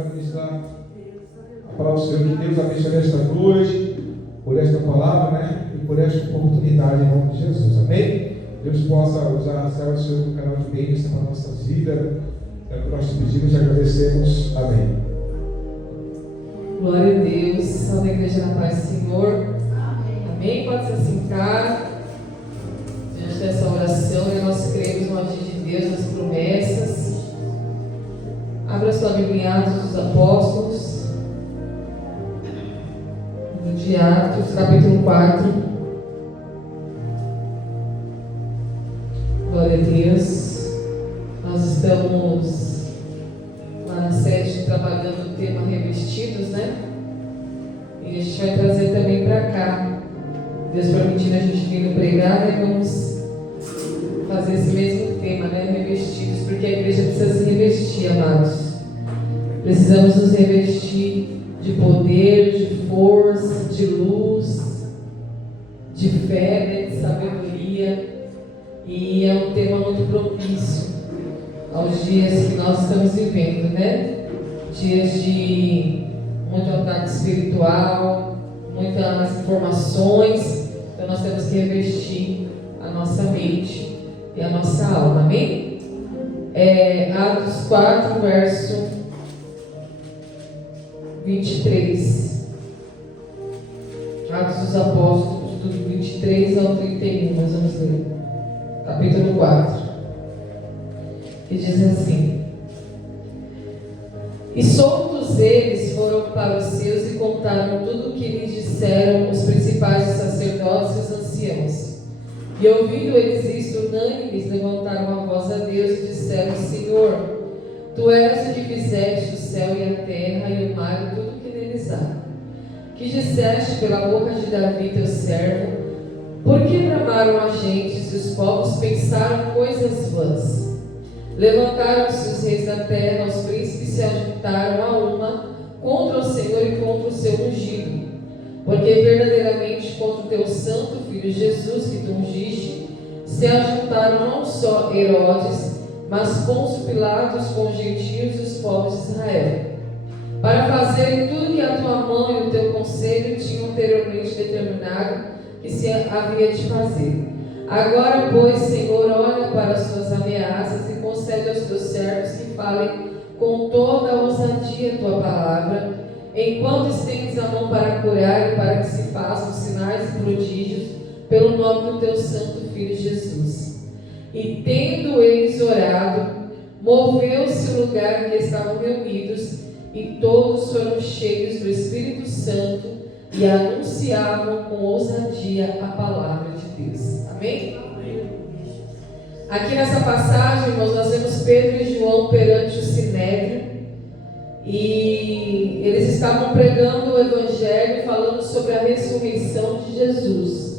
vai ministrar a palavra do Senhor. Que Deus abençoe esta noite, por esta palavra, né? E por esta oportunidade em nome de Jesus. Amém? Deus possa usar a célula do Senhor como canal de bênção para a nossa vida. É o que nós te pedimos e agradecemos. Amém. Glória a Deus. Salve a igreja na paz do Senhor. Amém? Pode se assentar. Diante dessa oração, nós cremos no agir de Deus, nas promessas. Abra sua Bíblia em Atos dos Apóstolos. De Atos, capítulo 4. Glória a Deus. Nós estamos lá na sede trabalhando o tema revestidos, né? E a gente vai trazer também para cá. Deus permitindo a gente vir pregar, né? Vamos fazer esse mesmo tema, né? Revestidos, porque a igreja precisa se revestir, amados. Precisamos nos revestir de poder, de força, de luz, de fé, né? De sabedoria. E é um tema muito propício aos dias que nós estamos vivendo, né? Dias de muito ataque espiritual, muitas informações. Então nós temos que revestir a nossa mente e a nossa alma, amém? Atos 4, verso 23. Atos dos Apóstolos, do 23 ao 31, nós vamos ler. Capítulo 4. Que diz assim: E soltos eles foram para os seus e contaram tudo o que lhes disseram os principais sacerdotes e os anciãos. E ouvindo eles isto, unânimes levantaram a voz a Deus e disseram: Senhor, Tu és o que fizeste o céu e a terra e o mar e tudo o que neles há. Que disseste pela boca de Davi teu servo: Por que bramaram as gentes e os povos pensaram coisas vãs? Levantaram-se os reis da terra, os príncipes se ajuntaram a uma contra o Senhor e contra o seu ungido. Porque verdadeiramente contra o teu santo filho Jesus, que tu ungiste, se ajuntaram não só Herodes, mas Pôncio Pilatos com os gentios e os povos de Israel, para fazerem tudo que a tua mão e o teu conselho tinham anteriormente determinado que se havia de fazer. Agora, pois, Senhor, olha para as tuas ameaças e concede aos teus servos que falem com toda a ousadia a tua palavra, enquanto estendes a mão para curar e para que se façam sinais e prodígios pelo nome do teu santo Filho Jesus. E tendo eles orado, moveu-se o lugar em que estavam reunidos, e todos foram cheios do Espírito Santo e anunciavam com ousadia a palavra de Deus. Amém? Aqui nessa passagem, irmãos, nós vemos Pedro e João perante o Sinédrio, e eles estavam pregando o Evangelho, falando sobre a ressurreição de Jesus.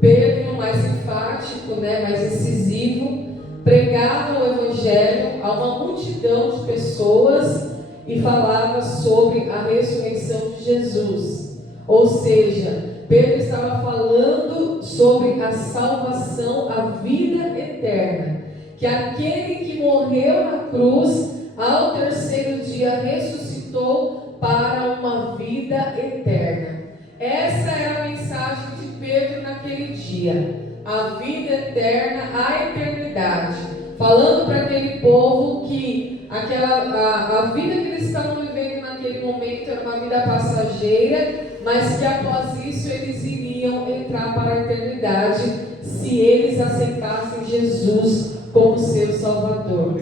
Pedro, mais enfático, mais incisivo, pregava o Evangelho a uma multidão de pessoas e falava sobre a ressurreição de Jesus. Ou seja, Pedro estava falando sobre a salvação, a vida eterna, que aquele que morreu na cruz, ao terceiro dia ressuscitou para uma vida eterna. Essa era a mensagem de Pedro naquele dia, a vida eterna, a eternidade, falando para aquele povo que a vida que eles estavam vivendo naquele momento era uma vida passageira, mas que após isso eles iriam entrar para a eternidade se eles aceitassem Jesus como seu Salvador.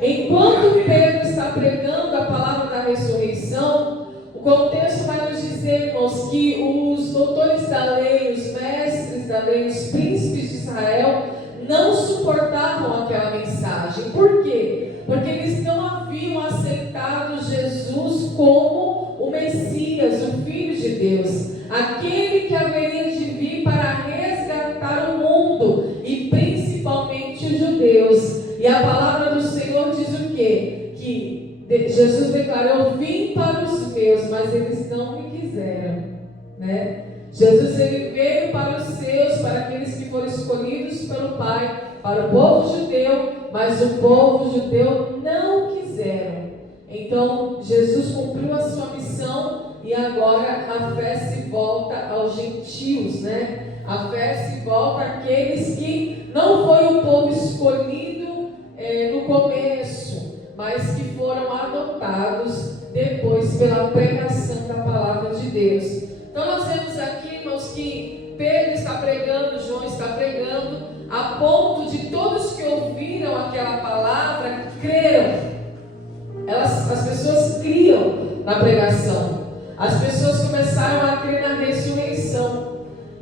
Enquanto Pedro está pregando a palavra da ressurreição, o contexto vai nos dizer, irmãos, que os doutores da lei, os mestres da lei, os príncipes de Israel não suportavam aquela mensagem. Por quê? Porque eles não haviam aceitado Jesus como o Messias, o Filho de Deus, aquele que haveria de vir para resgatar o mundo e principalmente os judeus. E a palavra do Senhor diz o quê? Que Jesus declarou: eu vim para os meus, mas eles não me quiseram, Jesus ele veio para os seus, para aqueles que foram escolhidos pelo Pai, para o povo judeu, mas o povo judeu não quiseram. Então Jesus cumpriu a sua missão e agora a fé se volta aos gentios, né? A fé se volta àqueles que não foi o povo escolhido no começo, mas que foram adotados depois pela pregação da palavra de Deus. Então nós vemos aqui, irmãos, que Pedro está pregando, João está pregando, a ponto de todos que ouviram aquela palavra creram. As pessoas criam na pregação. As pessoas começaram a crer na ressurreição.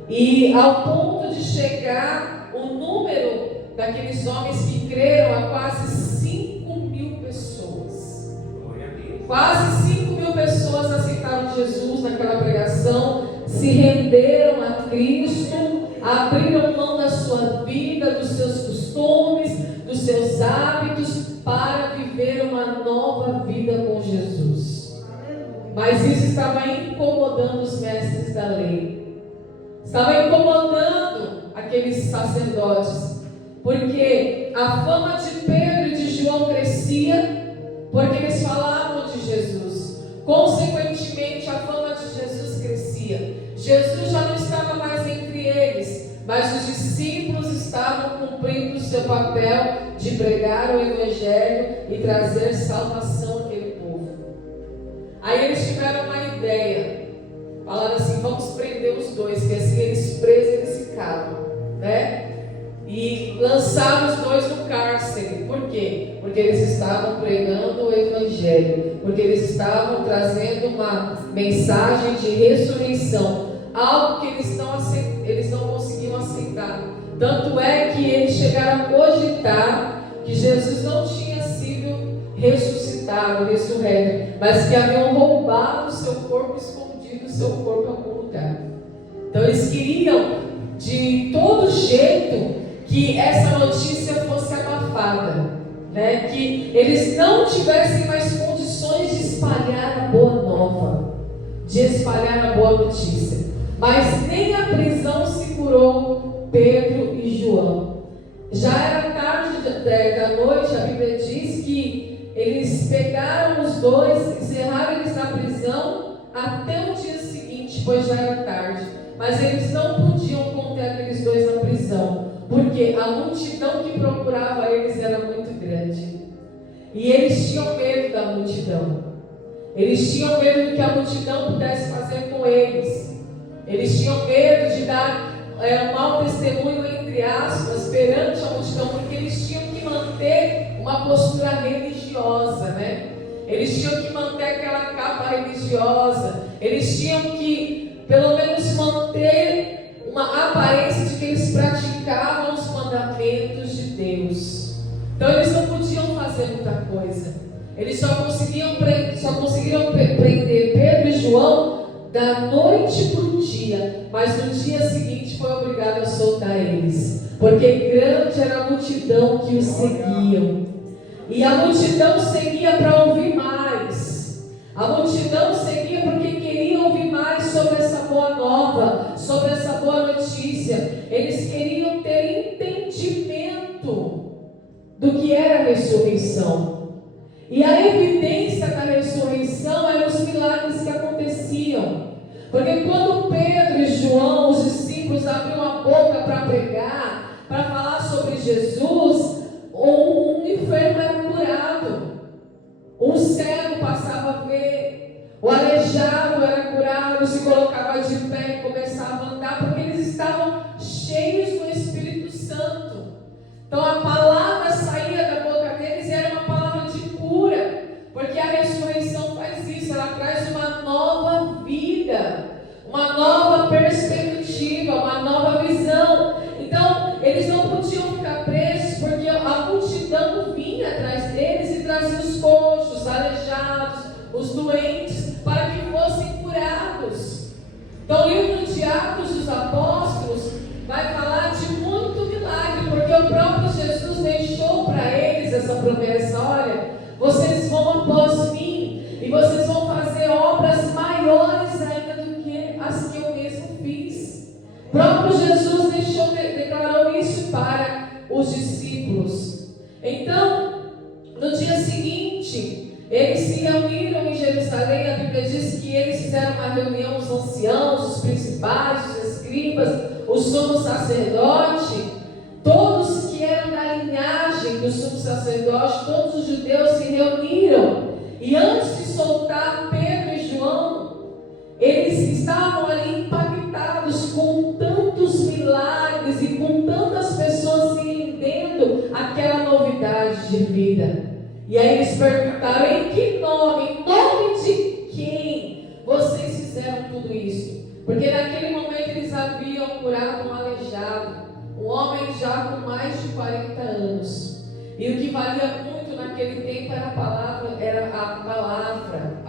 E ao ponto de chegar o número daqueles homens que creram a quase 5.000 pessoas. Quase 5.000 pessoas aceitaram Jesus naquela pregação, se renderam a Cristo, abriram mão da sua vida, dos seus costumes, dos seus hábitos, para viver uma nova vida com Jesus. Mas isso estava incomodando os mestres da lei, estava incomodando aqueles sacerdotes, porque a fama de Pedro e de João crescia, porque eles falavam de Jesus. Consequentemente, a fama de Jesus crescia. Jesus já não estava mais entre eles, mas os discípulos estavam cumprindo o seu papel de pregar o Evangelho e trazer salvação àquele povo. Aí eles tiveram uma ideia, falaram assim: vamos prender os dois, que assim eles presos eles ficavam, né? E lançaram os dois no cárcere. Por quê? Porque eles estavam pregando o Evangelho, porque eles estavam trazendo uma mensagem de ressurreição, algo que eles não conseguiam aceitar. Tanto é que eles chegaram a cogitar que Jesus não tinha sido ressuscitado, ressurreto, mas que haviam roubado o seu corpo, escondido o seu corpo em algum lugar. Então eles queriam de todo jeito que essa notícia fosse abafada, né? Que eles não tivessem mais condições de espalhar a boa nova, de espalhar a boa notícia. Mas nem a prisão segurou Pedro e João. Já era tarde da noite, a Bíblia diz que eles pegaram os dois, encerraram eles na prisão até o dia seguinte, pois já era tarde. Mas eles não podiam conter aqueles dois na prisão, porque a multidão que procurava eles era muito grande. E eles tinham medo da multidão. Eles tinham medo do que a multidão pudesse fazer com eles. Eles tinham medo de dar um mau testemunho, entre aspas, perante a multidão, porque eles tinham que manter uma postura religiosa, né? Eles tinham que manter aquela capa religiosa. Eles tinham que, pelo menos, manter uma aparência de que eles praticavam os mandamentos de Deus. Então eles não podiam fazer muita coisa. Eles só conseguiram prender Pedro e João da noite para o dia, mas no dia seguinte foi obrigado a soltar eles, porque grande era a multidão que os seguiam. E a multidão seguia para ouvir mais. A multidão seguia porque queria ouvir mais sobre essa boa nova, sobre essa boa notícia. Eles queriam ter entendimento do que era a ressurreição. E a evidência da ressurreição eram os milagres que aconteciam. Porque quando Pedro e João, os discípulos, abriam a boca para pregar, para falar sobre Jesus, um enfermo era curado, um cego passava a ver, o aleijado era curado, se colocava de pé e começava a andar, porque eles estavam cheios do Espírito Santo. Então a palavra saía da boca deles e era uma palavra de cura, porque a ressurreição faz isso, ela traz uma nova vida, uma nova perspectiva, uma nova visão. Então eles não podiam ficar presos, porque a multidão vinha atrás deles e trazia os coxos, os aleijados, os doentes, para que fossem curados. Então o livro de Atos dos Apóstolos vai falar de muito milagre, porque o próprio Jesus deixou para eles essa promessa: olha, vocês vão após mim e vocês vão fazer obras maiores ainda do que as que eu mesmo fiz. O próprio Jesus declarou isso para os discípulos. Então, no dia seguinte, Eles se reuniram em Jerusalém. A Bíblia diz que eles fizeram uma reunião, os anciãos, os principais, os escribas, o sumo sacerdote, todos que eram da linhagem do sumo sacerdote, todos os judeus se reuniram. E antes de soltar Pedro e João, eles estavam ali impactados com tantos milagres e com tantas pessoas se rendendo àquela novidade de vida. E aí eles perguntaram: em que nome? Em nome de quem vocês fizeram tudo isso? Porque naquele momento eles haviam curado um aleijado, um homem já com mais de 40 anos. E o que valia muito naquele tempo era a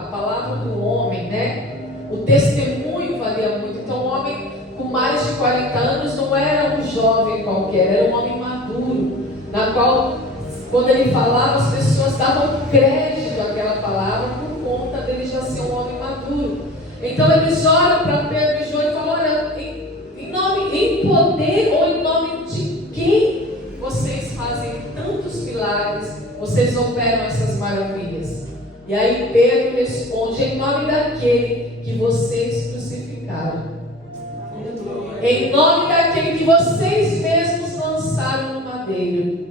palavra do homem, né? O testemunho valia muito. Então um homem com mais de 40 anos não era um jovem qualquer, era um homem maduro, na qual, quando ele falava, as pessoas davam crédito àquela palavra por conta dele já ser um homem maduro. Então eles olham para Pedro e João e falam: olha, em poder ou em nome de quem vocês fazem tantos milagres, vocês operam essas maravilhas? E aí Pedro responde: em nome daquele que vocês crucificaram, em nome daquele que vocês mesmos lançaram no madeiro.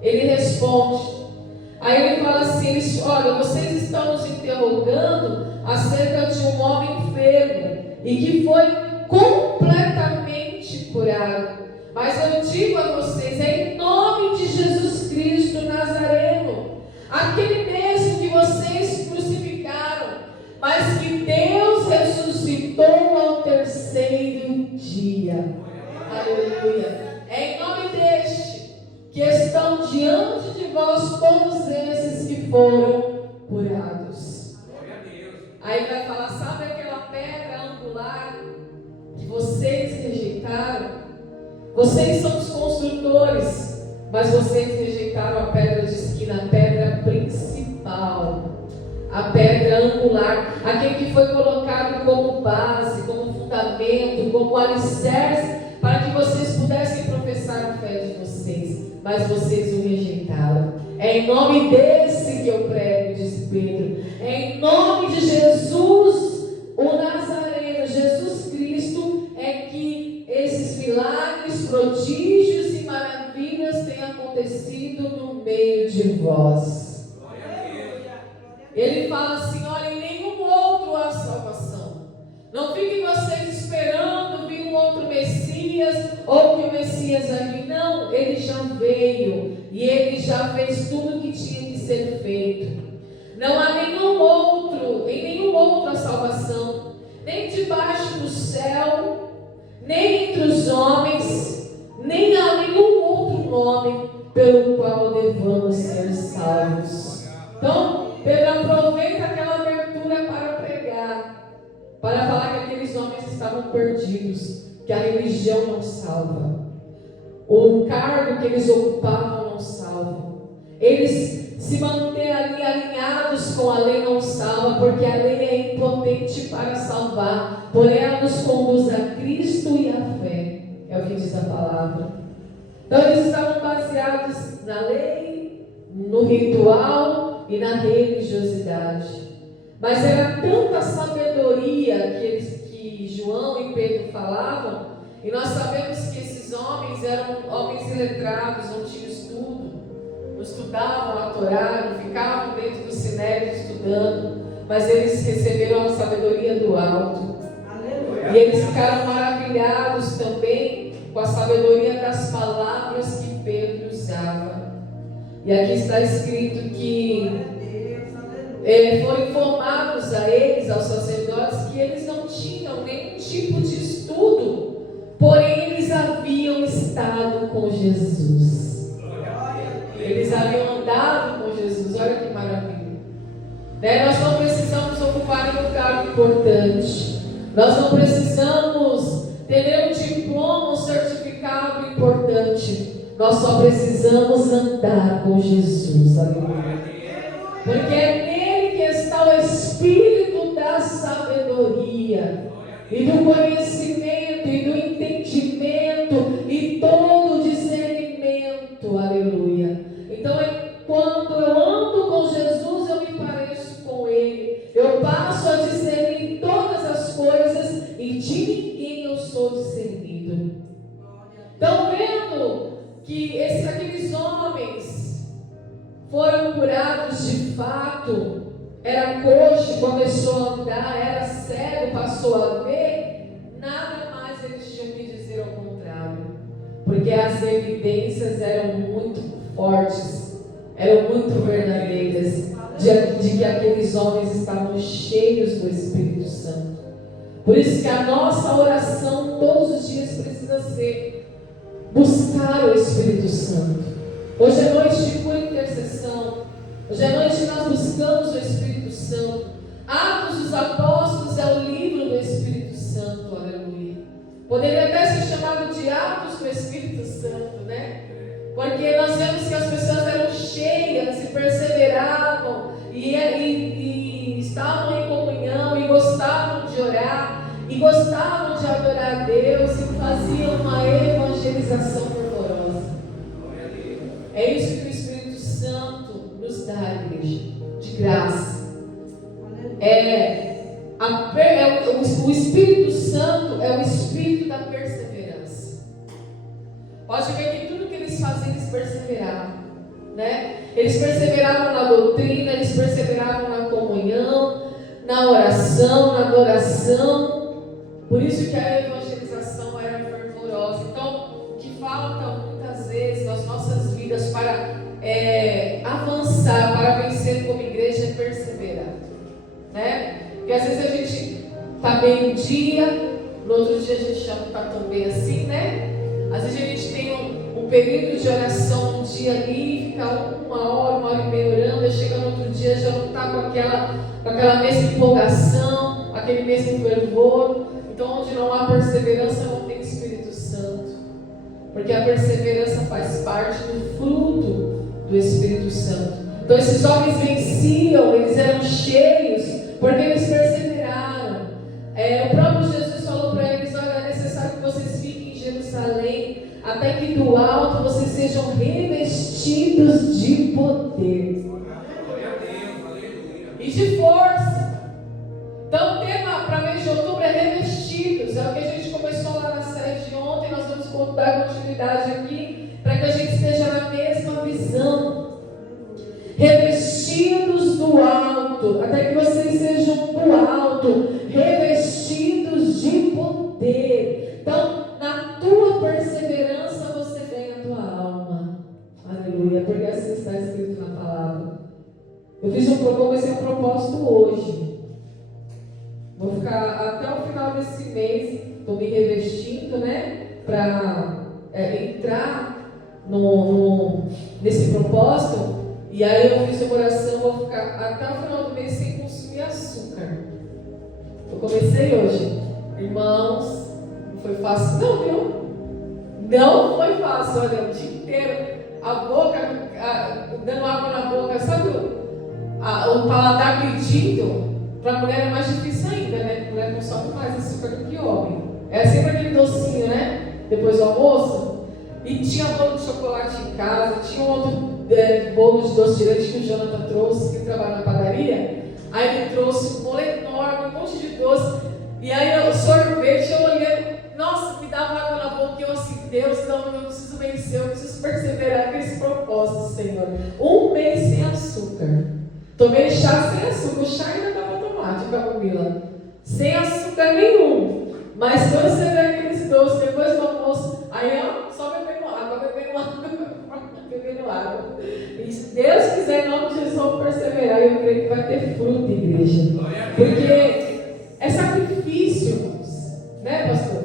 Ele responde, aí ele fala assim: olha, vocês estão nos interrogando acerca de um homem enfermo e que foi completamente curado. Mas eu digo a vocês, é em nome de Jesus Cristo Nazareno, aquele mesmo que vocês crucificaram, mas que Deus ressuscitou ao terceiro dia. Aleluia. É em nome deste que estão diante de vós todos esses que foram curados. Aí vai falar: sabe aquela pedra angular que vocês rejeitaram? Vocês são os construtores, mas vocês rejeitaram a pedra de esquina, a pedra principal, a pedra angular, aquele que foi colocado como base, como fundamento, como alicerce, para que vocês pudessem professar a fé de vocês, mas vocês o rejeitaram. É em nome desse que eu prego, disse Pedro. É em nome de Jesus, o Nazareno, Jesus Cristo, é que esses milagres, prodígios e maravilhas têm acontecido no meio de vós. Ele fala assim: olha, em nenhum outro há salvação. Não fiquem vocês esperando vir um outro Messias, ou que o Messias vai vir. Não, ele já veio e ele já fez tudo o que tinha que ser feito. Não há em nenhum outro a salvação, nem debaixo do céu, nem entre os homens, nem há nenhum outro nome pelo qual devamos ser salvos. Então, Pedro aproveita aquela abertura para pregar, para falar que aqueles homens estavam perdidos, que a religião não salva, o cargo que eles ocupavam não salva, eles se mantêm ali alinhados com a lei não salva, porque a lei é impotente para salvar, porém ela nos conduz a Cristo e à fé, é o que diz a palavra. Então eles estavam baseados na lei, no ritual e na religiosidade. Mas era tanta sabedoria que João e Pedro falavam, e nós sabemos que esses homens eram homens iletrados, não tinham estudo, não estudavam a Torá, não ficavam dentro do sinédrio estudando, mas eles receberam a sabedoria do alto. Aleluia. E eles ficaram maravilhados também com a sabedoria das palavras que Pedro usava. E aqui está escrito que foram informados a eles, aos sacerdotes, que eles não tinham nenhum tipo de estudo, porém eles haviam estado com Jesus. Eles haviam andado com Jesus. Olha que maravilha. Nós não precisamos ocupar nenhum cargo importante. Nós não precisamos ter nenhum diploma, um certificado importante. Nós só precisamos andar com Jesus. Aleluia. Porque é nele que está o espírito da sabedoria e do conhecimento e do entendimento e todo o discernimento. Aleluia. Então, quando eu ando com Jesus, eu me pareço de ninguém eu sou discernido. Estão vendo que aqueles homens foram curados de fato? Era coxo, começou a andar, era cego, passou a ver? Nada mais eles tinham que dizer ao contrário, porque as evidências eram muito fortes, eram muito verdadeiras, de que aqueles homens estavam cheios do Espírito Santo. Por isso que a nossa oração todos os dias precisa ser buscar o Espírito Santo. Hoje é noite de pura intercessão. Hoje é noite que nós buscamos o Espírito Santo. Atos dos Apóstolos é o livro do Espírito Santo, aleluia. Poderia até ser chamado de Atos do Espírito Santo, né? Porque nós vemos que as pessoas eram cheias e perseveravam e estavam em comunhão e gostavam de orar e gostavam de adorar a Deus e faziam uma evangelização fervorosa. É isso que o Espírito Santo nos dá, igreja, de graça. O Espírito Santo é o Espírito da perseverança. Pode ver que tudo que eles faziam, eles perseveravam, né? Eles perseveravam na doutrina, eles perseveravam na comunhão, na oração, na adoração. Por isso que a evangelização era fervorosa. Então, o que falta muitas vezes nas nossas vidas para avançar, para vencer como igreja é perseverar, né? Porque às vezes a gente está bem um dia, no outro dia a gente já não está tão bem assim, né? Às vezes a gente tem um período de oração um dia ali, fica uma hora e meia orando, chega no outro dia já não está com aquela mesma empolgação, aquele mesmo fervor. Então, onde não há perseverança, não tem Espírito Santo, porque a perseverança faz parte do fruto do Espírito Santo. Então, esses homens venciam, eles eram cheios, porque eles perseveraram. O próprio Jesus falou para eles: olha, é necessário que vocês fiquem em Jerusalém, até que do alto vocês sejam revestidos de poder e de força. Então, o tema para mês de outubro é revestidos. É o que a gente começou lá na série de ontem. Nós vamos dar continuidade aqui, para que a gente esteja na mesma visão. Revestidos do alto, até que vocês sejam do alto, revestidos de poder. Então, na tua perseverança, você ganha a tua alma. Aleluia, porque assim está escrito na palavra. Eu comecei um propósito hoje. Vou ficar até o final desse mês, estou me revestindo, né? Para entrar nesse propósito. E aí eu fiz uma oração, vou ficar até o final do mês sem consumir açúcar. Eu comecei hoje. Irmãos, não foi fácil não, viu? Não foi fácil, olha, o dia inteiro. A boca, dando água na boca, sabe o paladar pedindo? Para a mulher é mais difícil ainda, né? A mulher consome mais açúcar do que homem. É sempre aquele docinho, né? Depois do almoço. E tinha bolo de chocolate em casa, tinha um outro bolo de doce de leite que o Jonathan trouxe, que ele trabalha na padaria. Aí ele trouxe um bolo enorme, um monte de doce. E aí o sorvete, eu olhei, nossa, me dava água na boca. E eu assim, Deus, não, eu preciso vencer, eu preciso perseverar nesse propósito, Senhor. Um mês sem açúcar. Tomei chá sem açúcar, o chá ainda estava automático, Camila. Sem açúcar nenhum. Mas quando você vê aqueles doces depois do almoço, aí ó, só bebendo água. E se Deus quiser, em nome de Jesus, vamos perseverar. E eu creio que vai ter fruto, igreja. Porque é sacrifício, irmãos. Né, pastor?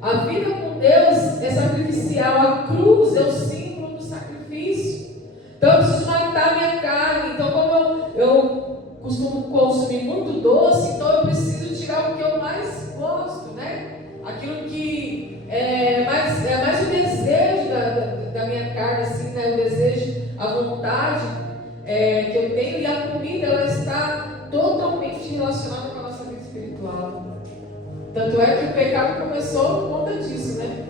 A vida com Deus é sacrificial. A cruz é o símbolo do sacrifício. Então eu preciso matar a minha carne. Então, como eu costumo consumir muito doce, então eu preciso tirar o que eu mais gosto, né? Aquilo que é mais o desejo da minha carne, assim, né? O desejo, a vontade que eu tenho. E a comida, ela está totalmente relacionada com a nossa vida espiritual. Tanto é que o pecado começou por conta disso, né?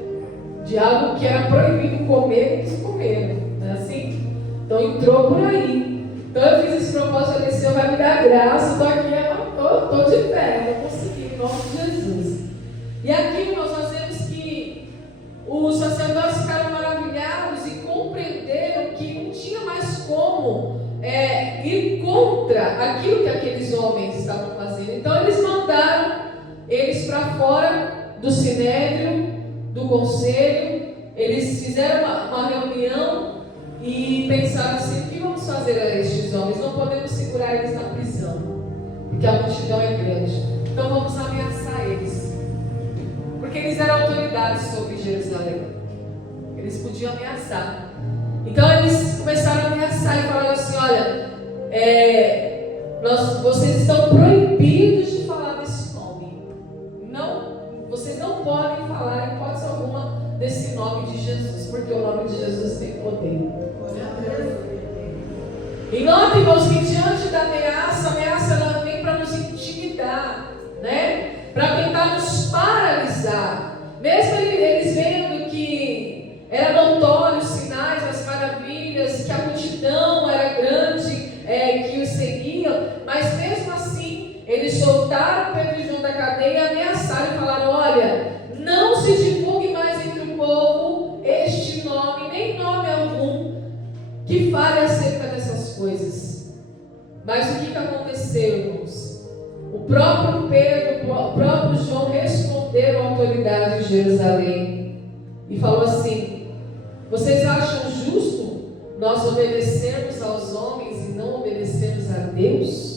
De algo que era proibido comer, eles comeram, não é assim? Então entrou por aí. Então eu fiz esse propósito, eu disse, Senhor vai me dar graça, estou aqui, estou de pé, eu vou conseguir, em nome de Jesus. aquilo que aqueles homens estavam fazendo. Então eles mandaram eles para fora do sinédrio, do conselho. Eles fizeram uma reunião e pensaram assim: o que vamos fazer a estes homens? Não podemos segurar eles na prisão, porque a multidão é grande. Então vamos ameaçar eles, porque eles eram autoridades sobre Jerusalém. Eles podiam ameaçar. Então eles começaram a ameaçar e falaram assim: olha, vocês estão proibidos de falar desse nome. Não, vocês não podem falar em hipótese alguma desse nome de Jesus, porque o nome de Jesus tem poder. E notem, irmãos, que diante da ameaça, a ameaça ela vem para nos intimidar, né? Para tentar nos paralisar. Mesmo eles vendo que era notório os sinais, as maravilhas, que a multidão era grande, que os seguiam, mas mesmo assim, eles soltaram Pedro e João da cadeia e ameaçaram e falaram: olha, não se divulgue mais entre o povo este nome, nem nome algum, que fale acerca dessas coisas. Mas o que aconteceu, irmãos? O próprio Pedro, o próprio João responderam à autoridade de Jerusalém e falou assim: vocês acham justo nós obedecermos aos homens e não obedecermos a Deus?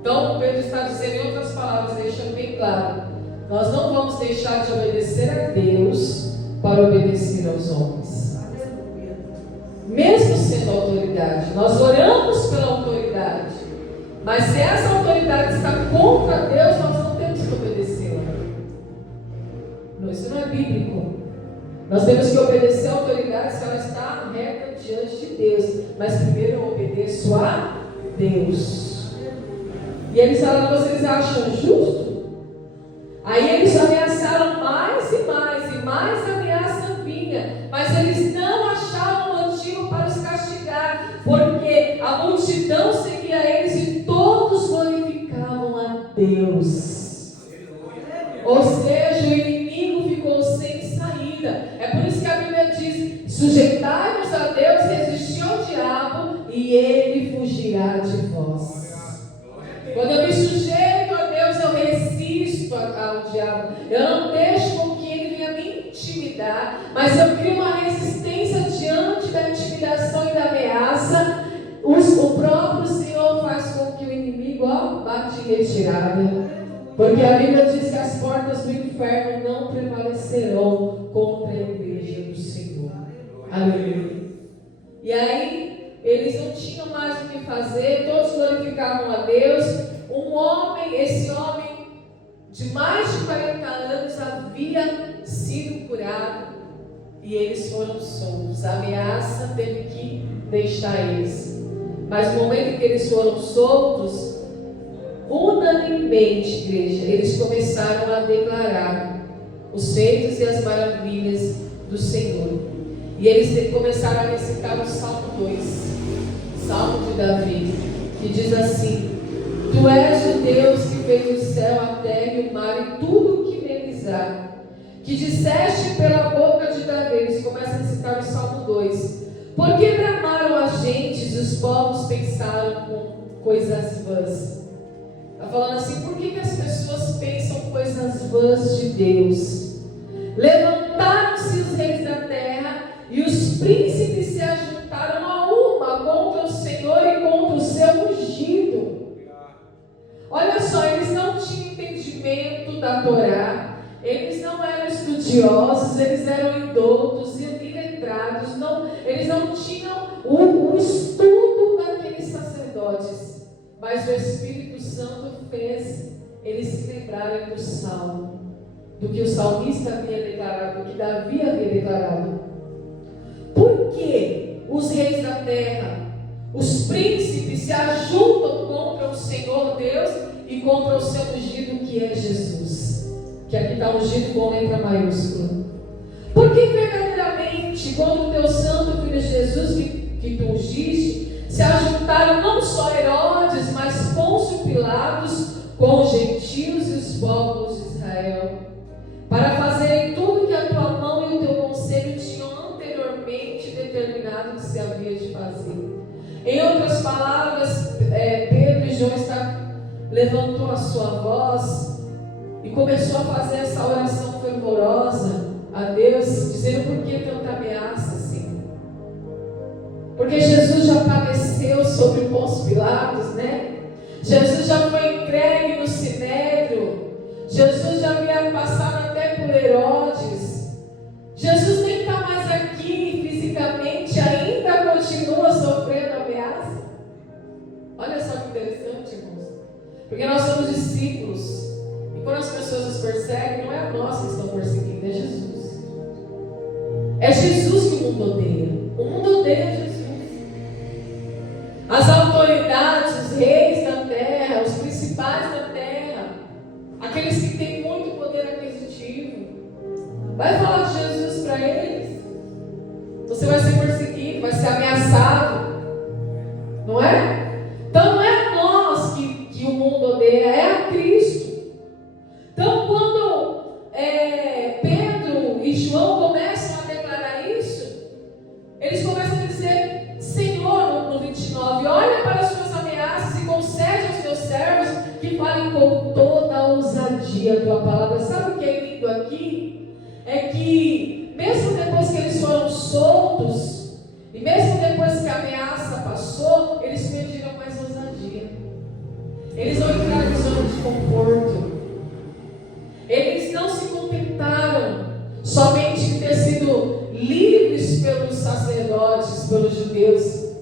Então Pedro está dizendo, em outras palavras, deixando bem claro: nós não vamos deixar de obedecer a Deus para obedecer aos homens. Mesmo sendo autoridade, nós oramos pela autoridade, mas se essa autoridade está contra Deus, nós não temos que obedecê-la. Não, isso não é bíblico. Nós temos que obedecer a autoridade se ela está reta diante de Deus. Mas primeiro eu obedeço a Deus. E eles falaram: vocês acham justo? Aí eles ameaçaram mais e mais, e mais ameaça vinha. Mas eles não acharam motivo para os castigar, porque a multidão seguia eles e todos glorificavam a Deus. Ou seja, o inimigo ficou sem saída. É por isso que a Bíblia diz: sujeitai-vos a Deus, resisti ao diabo, e ele fugirá de vós. Quando eu me sujeito a Deus, eu resisto ao diabo. Eu não deixo com que ele venha me intimidar, mas eu crio uma resistência diante da intimidação e da ameaça. O próprio Senhor faz com que o inimigo bate em retirada. Porque a Bíblia diz que as portas do inferno não prevalecerão contra a igreja do Senhor. Aleluia. E aí, eles não tinham mais o que fazer, todos glorificavam a Deus. Esse homem de mais de 40 anos havia sido curado e eles foram soltos. A ameaça teve que deixar eles. Mas no momento em que eles foram soltos, unanimemente, igreja, eles começaram a declarar os feitos e as maravilhas do Senhor. E eles começaram a recitar o Salmo 2, Salmo de Davi, que diz assim: Tu és o Deus que fez o céu, a terra e o mar e tudo o que neles há, que disseste pela boca de Davi. Eles começam a citar o Salmo 2. Porque bramaram as gentes, os povos pensaram com coisas vãs. Está falando assim: por que as pessoas pensam coisas vãs de Deus? Levantaram-se os reis da terra e os príncipes se ajuntaram a uma contra o Senhor e contra o seu ungido. Olha só, eles não tinham entendimento da Torá, eles não eram estudiosos, eles eram indoutos e iletrados, eles não tinham o estudo daqueles sacerdotes. Mas o Espírito Santo fez eles se lembrarem do Salmo, do que o salmista havia declarado, do que Davi havia declarado. Por que os reis da terra, os príncipes se ajuntam contra o Senhor Deus e contra o seu ungido, que é Jesus? Que aqui está ungido com letra maiúscula. Porque verdadeiramente contra o teu santo filho Jesus que tu ungiste, se ajuntaram não só Herodes, mas Pôncio Pilatos com os gentios e os povos de Israel, para fazerem tudo que a tua mão e o teu conselho tinham anteriormente determinado que se havia de fazer. Em outras palavras, Pedro levantou a sua voz e começou a fazer essa oração fervorosa a Deus, dizendo: por que tanta ameaça assim? Porque Jesus já padeceu sobre Pôncio Pilatos, né? Jesus já foi entregue no Sinédrio. Jesus já havia passado até por Herodes. Jesus nem está mais aqui fisicamente, ainda continua sofrendo ameaça. Olha só que interessante, irmãos. Porque nós somos discípulos. E quando as pessoas nos perseguem, não é nós que estão perseguindo, é Jesus. É Jesus que o mundo odeia. O mundo odeia Jesus. As autoridades, os reis da terra, os principais da terra, aqueles que têm muito poder aquisitivo, vai falar de Jesus para eles. Você vai ser perseguido, vai ser ameaçado. Não é? Então não é nós que o mundo odeia, é a Cristo. Então quando Pedro e João começam a declarar isso, eles começam a dizer: Senhor, no 29, olha para as suas ameaças e concede aos teus servos que falem com toda a ousadia a tua palavra. Sabe o que é lindo aqui? É que mesmo depois que eles foram soltos, e mesmo depois que a ameaça passou, eles pediram mais ousadia. Eles não entraram em zona de conforto. Eles não se contentaram somente em ter sido livres pelos sacerdotes, pelos judeus,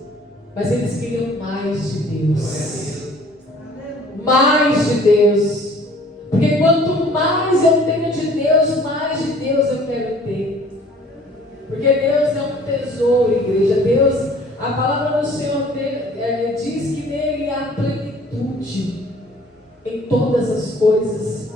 mas eles queriam mais de Deus. Mais de Deus. Porque quanto mais eu tenho de Deus, mais de Deus eu quero ter. Porque Deus é um tesouro, igreja. Deus, a palavra do Senhor diz que nele há plenitude em todas as coisas.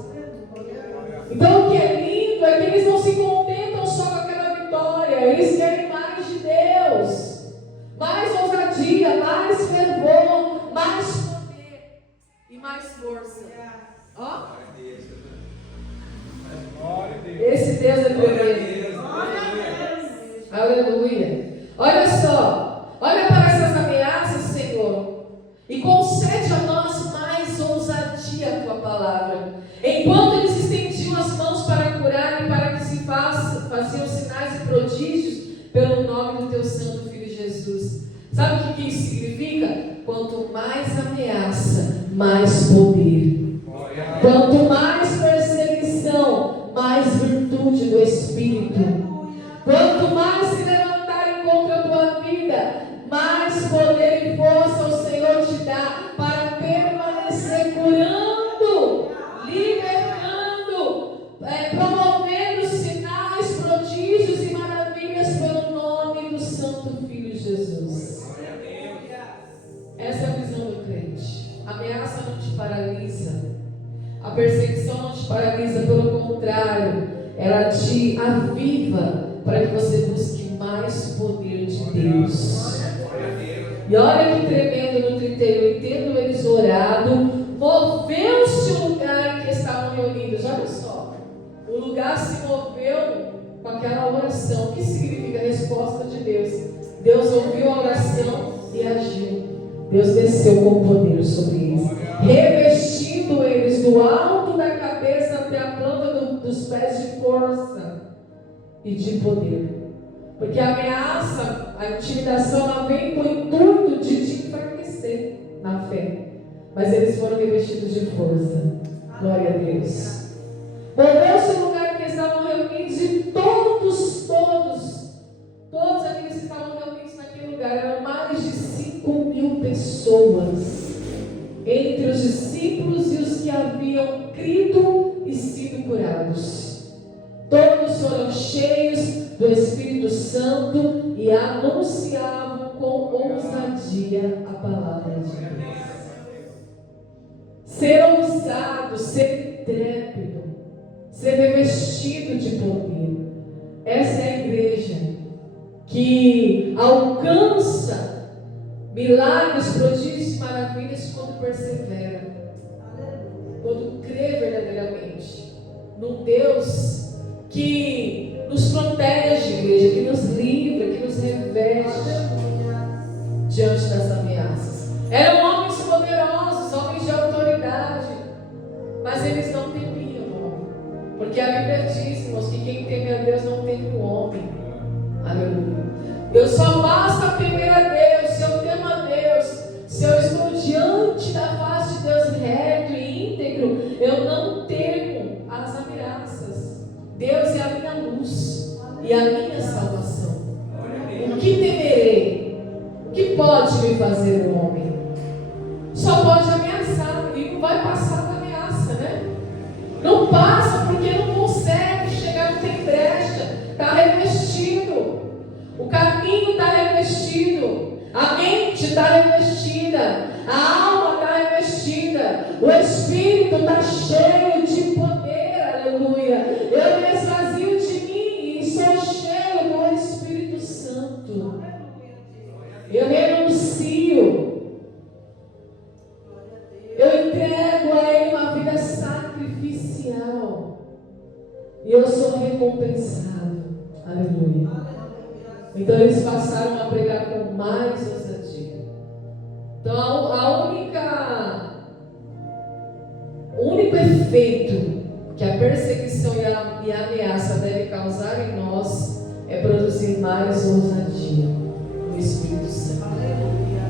Então o que é lindo é que eles não se contentam só com aquela vitória. Eles querem mais de Deus. Mais ousadia, mais fervor, mais poder e mais força. Ó. Esse Deus é tremendo. Aleluia. Olha só. Olha para essas ameaças, Senhor, e concede a nós mais ousadia a tua palavra. Enquanto eles estendiam as mãos para curar e para que se faziam sinais e prodígios pelo nome do teu santo Filho Jesus. Sabe o que isso significa? Quanto mais ameaça, mais poder. Quanto mais perseguição, mais virtude do Espírito. Quanto mais se levantarem contra a tua vida, mais poder e força o Senhor te dá para permanecer curando, libertando, promovendo sinais, prodígios e maravilhas pelo nome do Santo Filho Jesus. Essa é a visão do crente. A ameaça não te paralisa, a perseguição não te paralisa, pelo contrário, ela te aviva para que você busque mais poder de Deus. E olha que tremendo no 31, e tendo eles orado, moveu-se o lugar em que estavam reunidos. Olha só, o lugar se moveu com aquela oração. O que significa a resposta de Deus? Deus ouviu a oração e agiu. Deus desceu com poder sobre eles, revestindo eles do alto da cabeça até a planta dos pés de força e de poder. Porque a ameaça, a intimidação, ela vem com o intuito de te enfraquecer na fé. Mas eles foram revestidos de força. Glória a Deus. Moveu-se o lugar em que estavam reunidos, e todos aqueles que estavam reunidos naquele lugar, eram mais de 5.000 pessoas, entre os discípulos e os que haviam crido e sido curados. Todos foram cheios do Espírito Santo e anunciavam com ousadia a palavra de Deus. Ser ousado, ser intrépido, ser revestido de poder. Essa é a igreja que alcança milagres, prodígios e maravilhas quando persevera, quando crê verdadeiramente num Deus que nos protege, igreja, que nos livra, que nos reveste diante das ameaças. Eram homens poderosos, homens de autoridade. mas eles não temiam o homem. Porque a Bíblia diz, irmãos, que quem teme a Deus não teme o homem. Aleluia. Eu só basta temer a Deus, se eu temo a Deus, se eu estou diante da face de Deus reto e íntegro, eu não temo as ameaças. Deus é a minha luz e a minha salvação. O que temerei? O que pode me fazer o homem? Só pode ameaçar, e não vai passar da ameaça, né? Não passa porque não consegue chegar, não tem brecha, está revestido. O caminho está revestido, a mente está revestida, a alma está revestida, o Espírito está cheio de poder, aleluia. Eu me esvazio de mim e sou cheio do Espírito Santo. Eu renuncio, eu entrego a Ele uma vida sacrificial e eu sou recompensado, aleluia. Então eles passaram a pregar com mais ousadia. Então o único efeito que a perseguição e a ameaça devem causar em nós é produzir mais ousadia no Espírito Santo.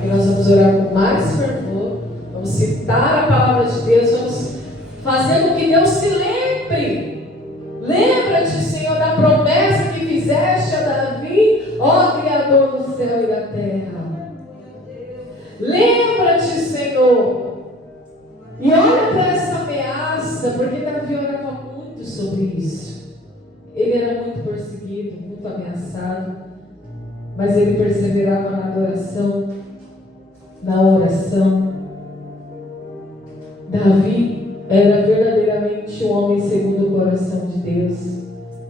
E nós vamos orar com mais fervor, vamos citar a palavra de Deus, vamos fazer com que Deus se lembre. Lembra-te, Senhor, da promessa que fizeste a Davi, ó Criador do céu e da terra. Lembra-te, Senhor, e olha para essa ameaça, porque Davi orava muito sobre isso. Ele era muito perseguido, muito ameaçado, mas ele perseverava na adoração, na oração. Davi era verdadeiramente um homem segundo o coração de Deus.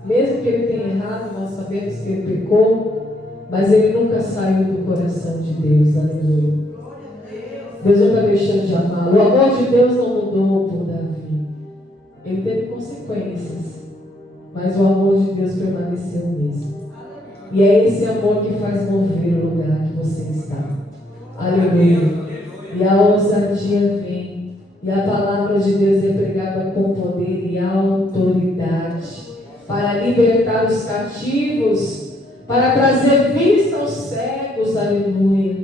Mesmo que ele tenha errado, nós sabemos que ele pecou, mas ele nunca saiu do coração de Deus. Aleluia. Deus nunca deixou de amá-lo. O amor de Deus não mudou por Davi. Ele teve consequências, mas o amor de Deus permaneceu mesmo. E é esse amor que faz mover o lugar que você está. Aleluia. E a ousadia vem. E a palavra de Deus é pregada com poder e autoridade, para libertar os cativos, para trazer vista aos cegos, aleluia,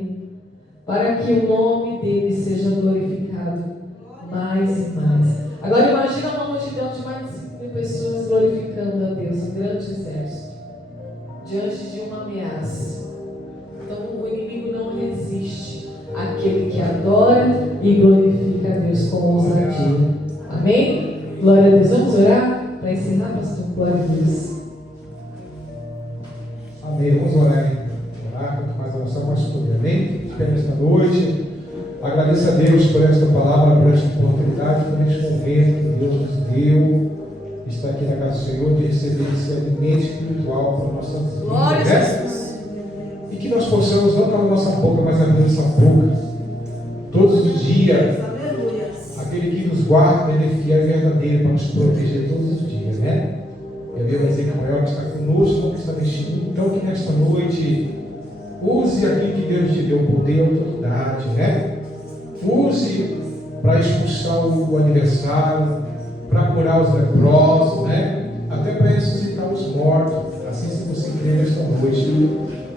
para que o nome dele seja glorificado mais e mais. Agora imagina uma multidão de mais de 5.000 pessoas glorificando a Deus, um grande exército, diante de uma ameaça. Então o inimigo não resiste àquele que adora e glorifica a Deus com ousadia. Amém? Glória a Deus. Vamos orar para encerrar, pastor? Glória a Deus. Amém. Vamos orar, quanto mais avançar, mais poder. Amém? Espero esta noite. Agradeço a Deus por esta palavra, por esta oportunidade, por este momento que Deus nos deu. Está aqui na casa do Senhor, de receber esse alimento espiritual para a nossa vida. Glória a Jesus. E que nós possamos, não para a nossa boca, mas abrir nossa boca todos os dias. Aquele que nos guarda, ele é fiel e verdadeiro para nos proteger todos os dias, né? É Deus Ezequiel que está conosco, que está mexendo. Então, que nesta noite, use aquilo que Deus te deu, poder e autoridade, né? Use para expulsar o adversário, para curar os leprosos, né? Até para ressuscitar os mortos. Assim, se você crer nesta noite,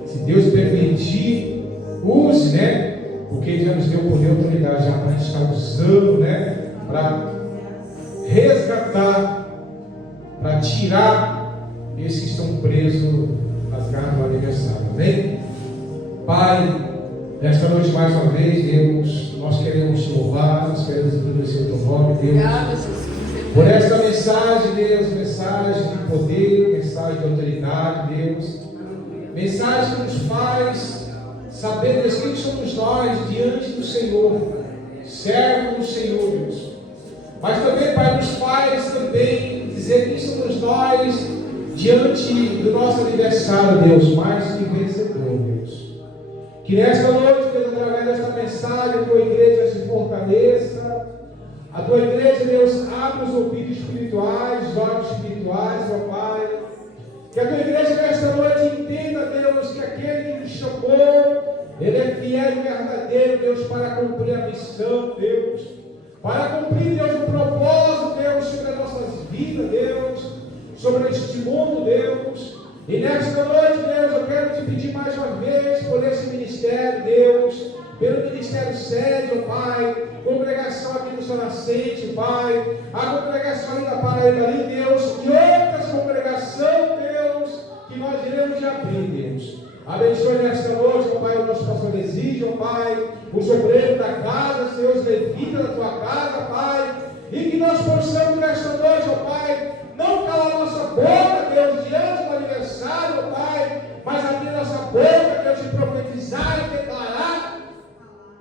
se Deus permitir, use, né? Porque Ele já nos deu poder e autoridade já para estar usando, né? Para resgatar, para tirar esses que estão presos nas garras do adversário. Amém? Pai, nesta noite mais uma vez, Deus, nós queremos te louvar, nós queremos agradecer o teu nome, Deus, por esta mensagem, Deus, mensagem de poder, mensagem de autoridade, Deus, mensagem que nos faz saber, Deus, quem somos nós diante do Senhor, servo do Senhor, Deus. Mas também, Pai, nos faz também dizer quem somos nós diante do nosso adversário, Deus, mais que vencedor, Deus. Que nesta noite, Deus, através desta mensagem, a tua igreja se fortaleça, a tua igreja, Deus, abre os ouvidos espirituais, os olhos espirituais, ó Pai. Que a tua igreja nesta noite entenda, Deus, que aquele que nos chamou, Ele é fiel e verdadeiro, Deus, para cumprir a missão, Deus. Para cumprir, Deus, o propósito, vida, Deus, sobre este mundo, Deus. E nesta noite, Deus, eu quero te pedir mais uma vez por esse ministério, Deus, pelo Ministério Sede, Pai, congregação aqui do São Nascente, Pai, a congregação ali da Paraíba, ali, Deus, e outras congregações, Deus, que nós iremos abrir, Deus. Abençoe nesta noite, Pai, o nosso pastor Exígio, Pai, os obreiros da casa, Senhor, os levitas da tua casa, Pai, e que nós possamos nesta noite, ó Pai, não calar nossa boca, Deus, diante do aniversário, ó Pai, mas abrir nossa boca, Deus, de profetizar e declarar.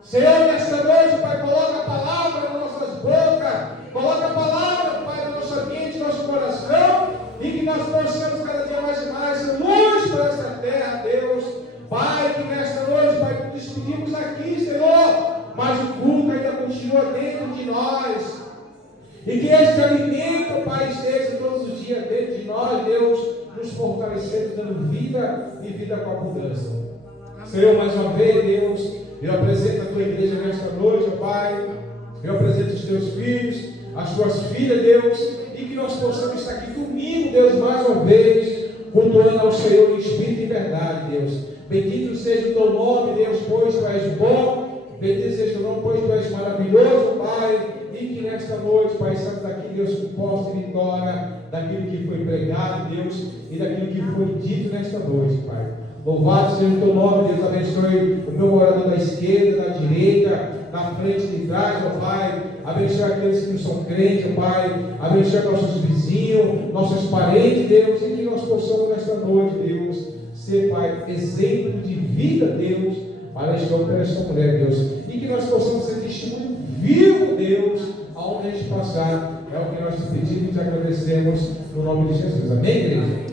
Senhor, nesta noite, Pai, coloca a palavra nas nossas bocas, coloca a palavra, Pai, na nossa mente, no nosso coração, e que nós possamos cada dia mais e mais ser luz para esta terra, Deus. Pai, que nesta noite, Pai, nos despedimos aqui, Senhor, mas o culto ainda continua dentro de nós. E que este alimento, Pai, esteja todos os dias dentro de nós, Deus, nos fortalecendo, dando vida e vida com abundância. Senhor, mais uma vez, Deus, eu apresento a tua igreja nesta noite, ó Pai. Eu apresento os teus filhos, as tuas filhas, Deus, e que nós possamos estar aqui domingo, Deus, mais uma vez, cultuando ao Senhor em espírito e verdade, Deus. Bendito seja o teu nome, Deus, pois tu és bom. Bendito seja o teu nome, pois tu és maravilhoso, Pai. E que nesta noite, Pai, estamos aqui, Deus, com posse e vitória daquilo que foi pregado, Deus, e daquilo que foi dito nesta noite, Pai. Louvado seja o teu nome, Deus, abençoe o meu morador da esquerda, da direita, na frente e de trás, ó Pai. Abençoe aqueles que não são crentes, ó Pai. Abençoe nossos vizinhos, nossos parentes, Deus, e que nós possamos nesta noite, Deus, ser, Pai, exemplo de vida, Deus, para esta mulher, Deus, e que nós possamos ser testemunho vivo, Deus, aonde a gente passar. É o que nós te pedimos e agradecemos no nome de Jesus. Amém, igreja?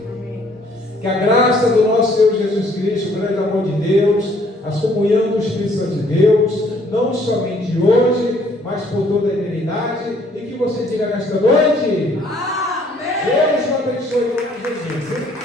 Que a graça do nosso Senhor Jesus Cristo, o grande amor de Deus, a comunhão do Espírito Santo de Deus, não somente hoje, mas por toda a eternidade, e que você diga nesta noite: amém! Deus te abençoe em nome de Jesus.